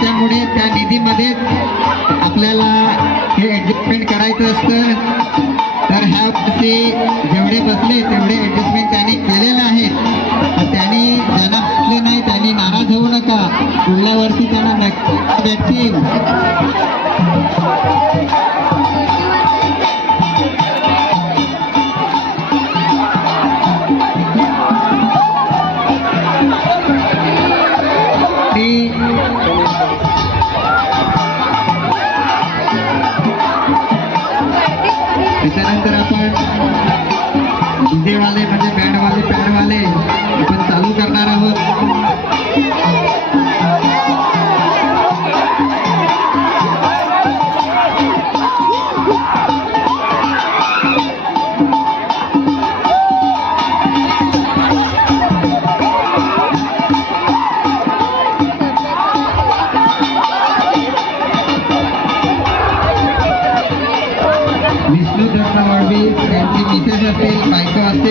त्याच्यामुळे त्या निधीमध्येच आपल्याला हे ॲडजस्टमेंट करायचं असतं. तर ह्या वर्षी जेवढे बसले तेवढे ॲडजस्टमेंट त्यांनी केलेलं आहे. तर त्यांनी ज्यांना बसले नाही त्यांनी नाराज होऊ नका, पुढल्या वर्षी त्यांना नक्की भेटतील. त्याच्यानंतर आपण डीजेवाले म्हणजे पॅडवाले आपण चालू करणार आहोत. विष्णू दत्त वळवी यांची मिसेस असतील, बायको असतील